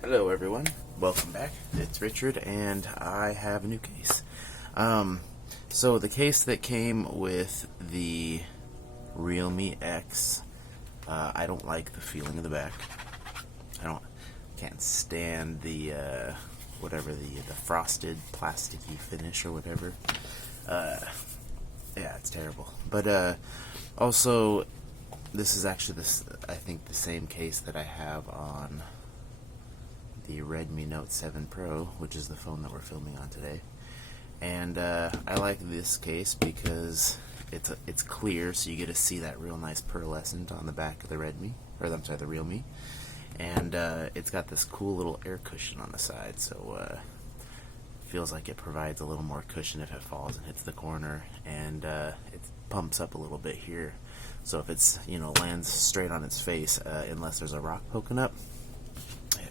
Hello everyone, welcome back. It's Richard and I have a new case. So the case that came with the Realme X, I don't like the feeling of the back. Can't stand the whatever the frosted plasticky finish or whatever. Yeah, it's terrible. But also this is actually I think the same case that I have on the Redmi Note 7 Pro, which is the phone that we're filming on today. And I like this case because it's clear, so you get to see that real nice pearlescent on the back of the the Realme. And it's got this cool little air cushion on the side, so it feels like it provides a little more cushion if it falls and hits the corner, and it pumps up a little bit here. So if it's lands straight on its face, unless there's a rock poking up.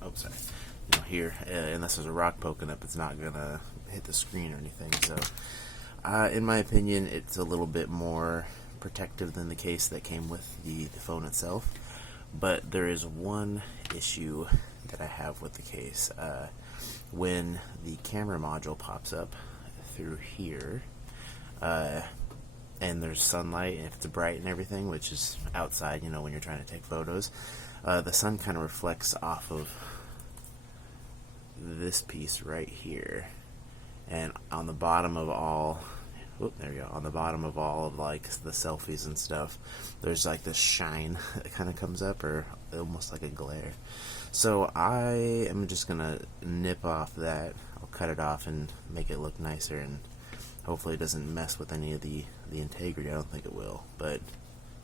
Oh, sorry. Here, unless there's a rock poking up, it's not gonna hit the screen or anything. So, in my opinion, it's a little bit more protective than the case that came with the phone itself. But there is one issue that I have with the case. When the camera module pops up through here, and there's sunlight, and if it's bright and everything, which is outside, when you're trying to take photos, the sun kind of reflects off of this piece right here, and on the bottom of all, on the bottom of all of like the selfies and stuff, there's like this shine that kind of comes up, or almost like a glare. So I am just gonna nip off that. I'll cut it off and make it look nicer, and hopefully it doesn't mess with any of the integrity. I don't think it will, but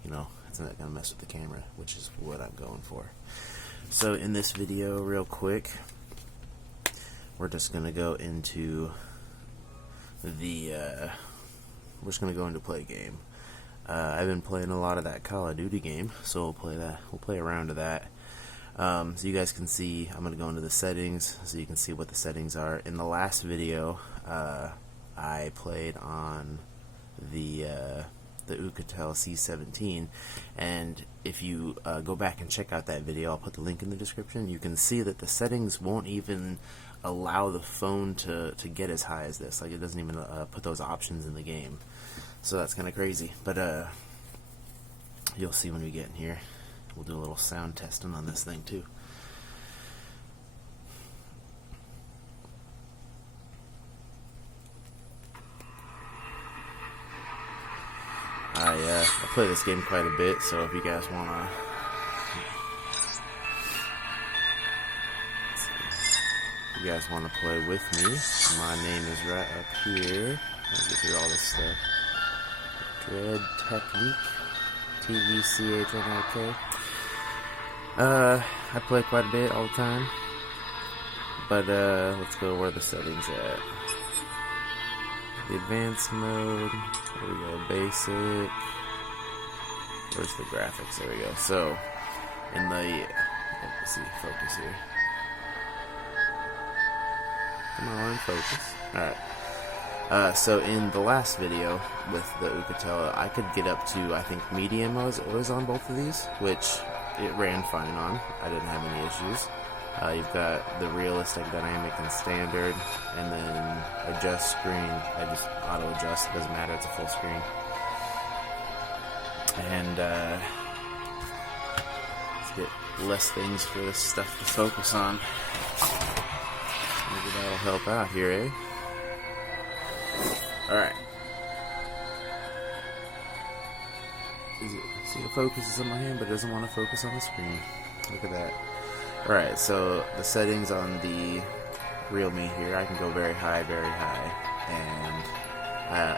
it's not gonna mess with the camera, which is what I'm going for. So in this video, real quick, we're just gonna go into play a game. I've been playing a lot of that Call of Duty game, so we'll play that. We'll play around to that. So you guys can see, I'm gonna go into the settings so you can see what the settings are. In the last video, I played on the oukitel C17, and if you go back and check out that video, I'll put the link in the description. You can see that the settings won't even allow the phone to get as high as this. Like, it doesn't even put those options in the game. So that's kind of crazy. But you'll see when we get in here. We'll do a little sound testing on this thing too. I play this game quite a bit, so if you guys wanna play with me, my name is right up here. I'll get through all this stuff. Dread Technique, TECHNIK. I play quite a bit all the time, but let's go where the settings at. The advanced mode. There we go. Basic. Where's the graphics? There we go. So in the let's see, focus here. Come on, focus. Alright. So in the last video with the oukitel, I could get up to, I think, medium was on both of these, which it ran fine on. I didn't have any issues. You've got the realistic, dynamic, and standard, and then adjust screen. I just auto adjust, it doesn't matter, it's a full screen. And let's get less things for this stuff to focus on. Maybe that'll help out here, eh? Alright. See, the focus is on my hand, but it doesn't want to focus on the screen. Look at that. Alright, so the settings on the Realme here, I can go very high, and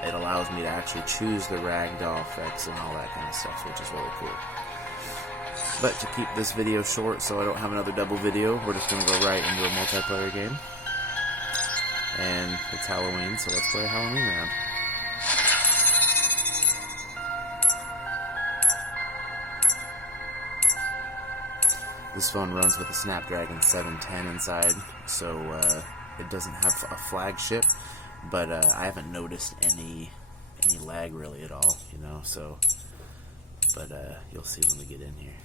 it allows me to actually choose the ragdoll effects and all that kind of stuff, which is really cool. But to keep this video short so I don't have another double video, we're just going to go right into a multiplayer game. And it's Halloween, so let's play a Halloween round. This phone runs with a Snapdragon 710 inside, so it doesn't have a flagship, but I haven't noticed any lag really at all, so, but you'll see when we get in here.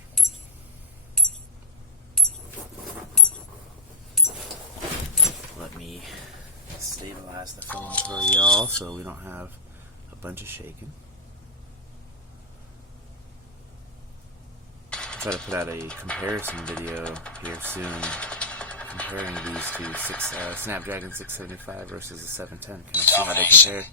stabilize the phone for y'all so we don't have a bunch of shaking. I'll try to put out a comparison video here soon, comparing these two Snapdragon 675 versus the 710. Kind of see how they compare.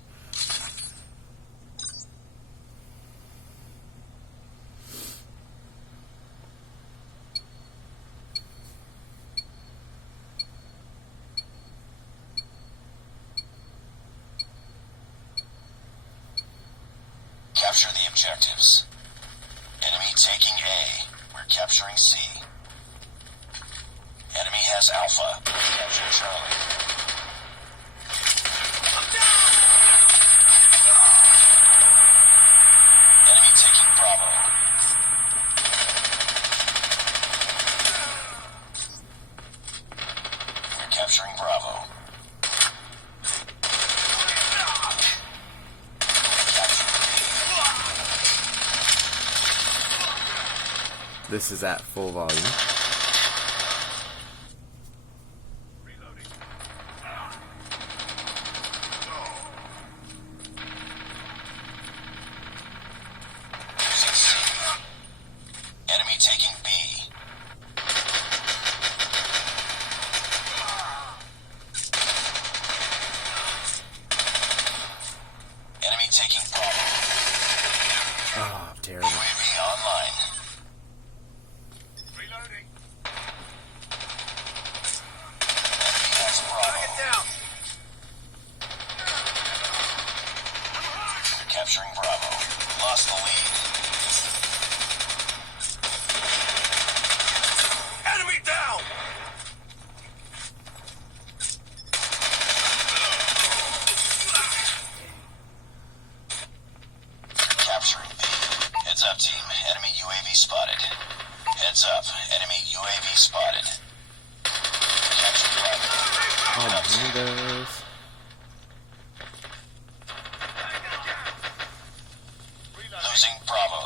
Capture the objectives. Enemy taking A. We're capturing C. Enemy has Alpha. Capture Charlie. Enemy taking Bravo. We're capturing Bravo. This is at full volume. Enemy taking B. Enemy taking Bravo. Oh, terrible. UAV online. Capturing Bravo. Lost the lead. Enemy down! Capturing B. Heads up, team. Enemy UAV spotted. Heads up. Enemy UAV spotted. Capturing Bravo. Oh, windows. Losing Bravo.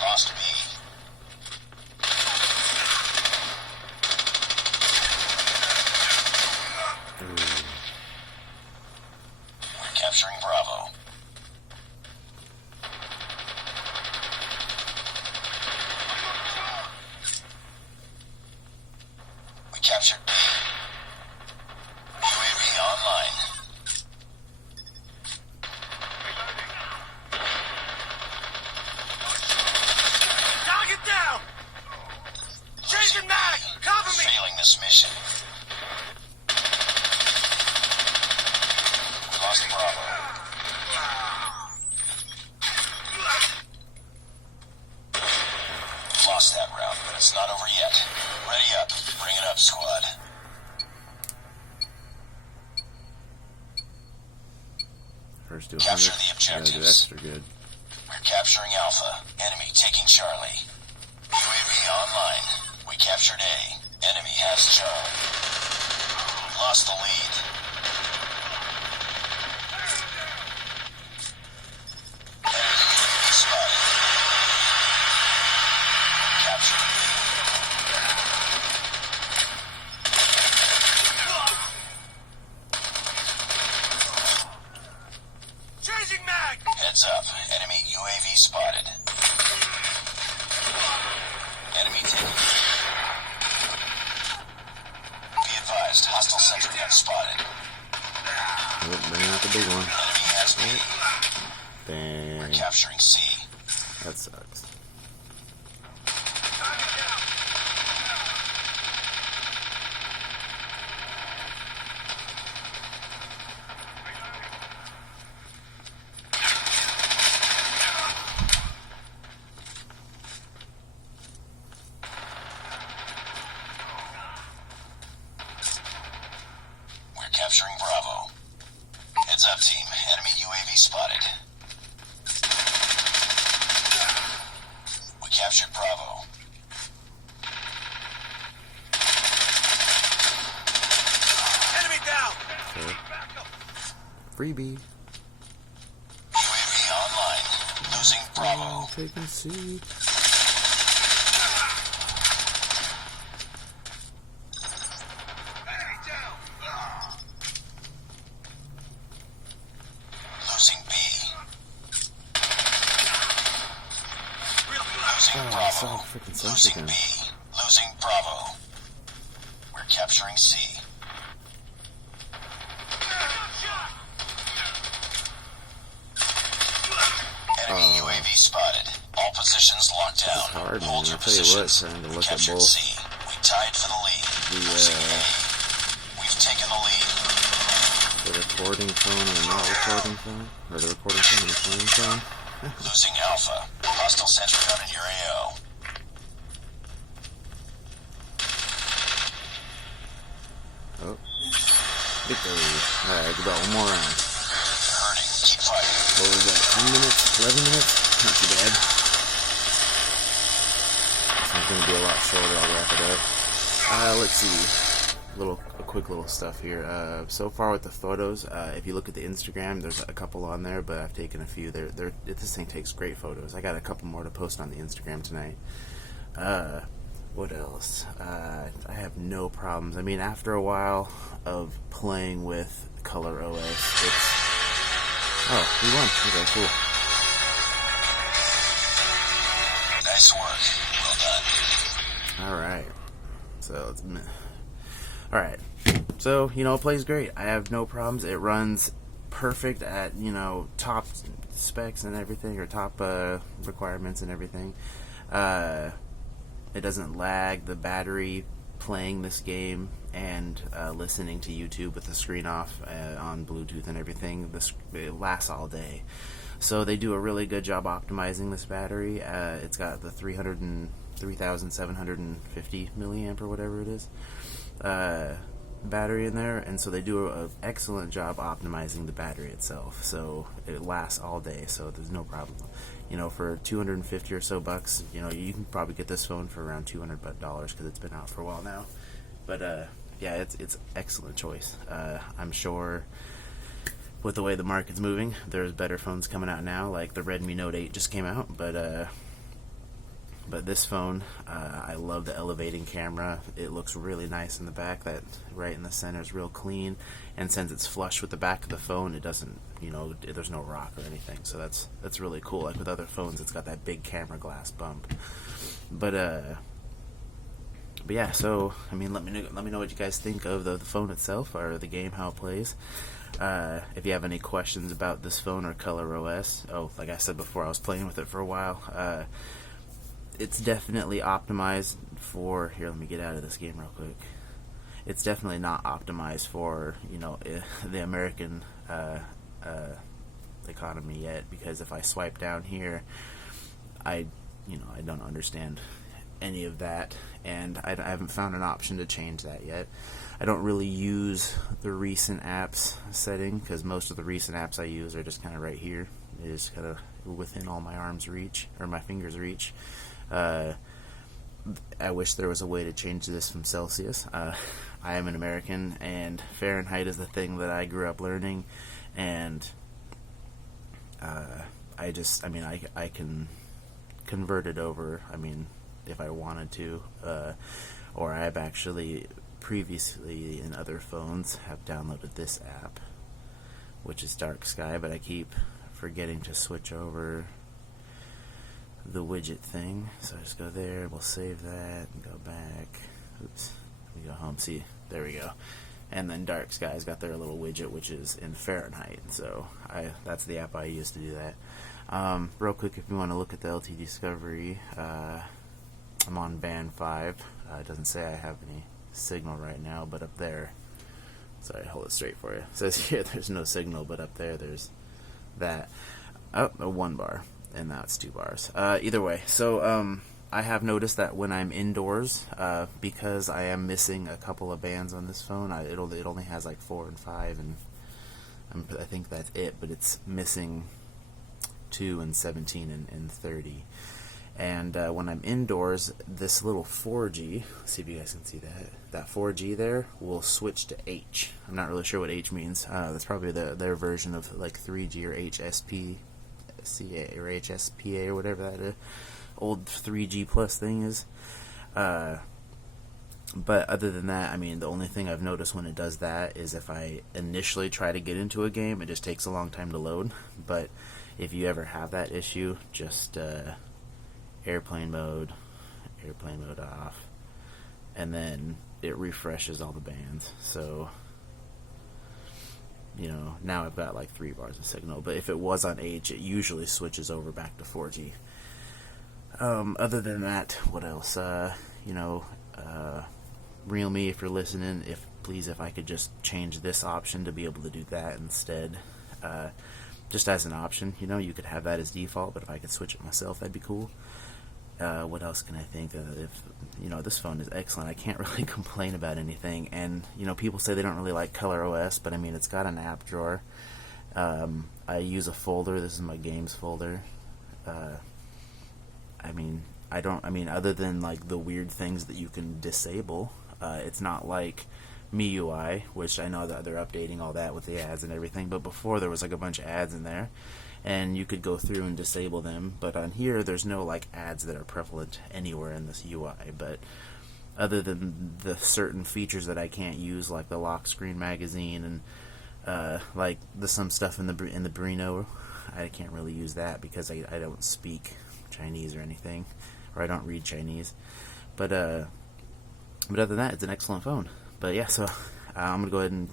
Lost B. We're capturing Bravo. We captured B. UAV online. Target down! Chasing mag! Cover me! Failing this mission. We lost Bravo. Lost that round, but it's not over yet. Ready up. Bring it up, squad. First do Capture 100, the gotta do objectives. extra good. We're capturing Alpha. Enemy taking Charlie. UAV online. We captured A. Enemy has Charlie. We lost the lead. Enemy UAV spotted. Captured B. Changing mag! Heads up. Enemy UAV spotted. Enemy taking. Be advised, hostile sentry gun spotted. Oh, bring out the big one. Enemy has B. We're Dang, capturing C. that sucks. We're capturing Bravo. Heads up, team. Enemy UAV spotted. We captured Bravo. Enemy down! Okay. Freebie. UAV online. Losing Bravo. Taking C. saw Bravo. freaking Losing sense B. again. Losing Bravo. We're capturing C. Enemy UAV spotted. All positions locked down. It's hard, man. Hold I'll your tell you what, positions. trying to look at Captured both C. We tied for the lead. Losing A. We've taken the lead. the recording phone and the not recording phone, or the recording phone and the playing phone. Losing Alpha. Hostile sentry gun in your AO. Oh, victory! Alright, we got one more round. You're hurting. Keep fighting. What was that? 10 minutes? 11 minutes? Not too bad. This one's gonna be a lot shorter. I'll wrap it up. Let's see. A quick little stuff here. So far with the photos, if you look at the Instagram, there's a couple on there, but I've taken a few. This thing takes great photos. I got a couple more to post on the Instagram tonight. What else? I have no problems. I mean, after a while of playing with Color OS, oh, we won. Okay, cool. Nice work. Well done. Alright. Alright. So, it plays great. I have no problems. It runs perfect at, top specs and everything, or top requirements and everything. It doesn't lag. The battery playing this game and listening to YouTube with the screen off on Bluetooth and everything, it lasts all day. So they do a really good job optimizing this battery. It's got the 3,750 milliamp or whatever it is battery in there, and so they do an excellent job optimizing the battery itself. So it lasts all day. So there's no problem. For 250 or so bucks, you can probably get this phone for around $200 because it's been out for a while now. But yeah, it's excellent choice. I'm sure with the way the market's moving, there's better phones coming out now, like the Redmi Note 8 just came out, but this phone, I love the elevating camera. It looks really nice in the back. That right in the center is real clean, and since it's flush with the back of the phone, it doesn't, there's no rock or anything. So that's really cool. Like with other phones, it's got that big camera glass bump. But yeah. So I mean, let me know what you guys think of the phone itself or the game, how it plays. If you have any questions about this phone or Color OS, like I said before, I was playing with it for a while. It's definitely optimized for, here, let me get out of this game real quick. It's definitely not optimized for, the American economy yet, because if I swipe down here, I don't understand any of that, and I haven't found an option to change that yet. I don't really use the recent apps setting, because most of the recent apps I use are just kind of right here. It is kind of within all my arms reach, or my fingers reach. I wish there was a way to change this from Celsius. I am an American, and Fahrenheit is the thing that I grew up learning, and I can convert it over, if I wanted to, or I've actually previously in other phones have downloaded this app, which is Dark Sky, but I keep forgetting to switch over the widget thing. So I just go there, we'll save that and go back. Oops, we go home. See, there we go. And then Dark Sky's got their little widget, which is in Fahrenheit. So that's the app I use to do that. Real quick, if you want to look at the LT Discovery, I'm on band 5. It doesn't say I have any signal right now, but up there, sorry, hold it straight for you. It says here there's no signal, but up there there's that. Oh, a 1 bar. And now it's 2 bars. Either way, so I have noticed that when I'm indoors, because I am missing a couple of bands on this phone, it only has like 4 and 5, and I think that's it, but it's missing 2 and 17 and 30. And when I'm indoors, this little 4G, let's see if you guys can see that 4G there will switch to H. I'm not really sure what H means. That's probably their version of like 3G or HSP. CA or HSPA or whatever that old 3G plus thing is. But other than that, the only thing I've noticed when it does that is if I initially try to get into a game, it just takes a long time to load. But if you ever have that issue, just airplane mode off, and then it refreshes all the bands. So, you know, now I've got like 3 bars of signal, but if it was on H, it usually switches over back to 4G. Other than that, what else? You know, Realme, if you're listening, if I could just change this option to be able to do that instead, just as an option. You know, you could have that as default, but if I could switch it myself, that'd be cool. What else can I think of? If, you know, this phone is excellent. I can't really complain about anything. And, you know, people say they don't really like Color OS, but I mean, it's got an app drawer. I use a folder. This is my games folder. I mean, other than like the weird things that you can disable, it's not like MIUI, which I know that they're updating all that with the ads and everything, but before there was like a bunch of ads in there, and you could go through and disable them. But on here, there's no like ads that are prevalent anywhere in this UI. But other than the certain features that I can't use, like the lock screen magazine and like some stuff in the Brino, I can't really use that because I don't speak Chinese or anything, or I don't read Chinese. But other than that, it's an excellent phone. But yeah, so I'm gonna go ahead and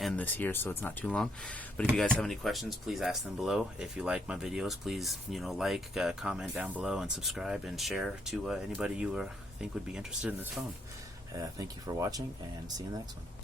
end this here so it's not too long. But if you guys have any questions, please ask them below. If you like my videos, please, you know, like, comment down below, and subscribe and share to anybody you think would be interested in this phone. Thank you for watching, and see you in the next one.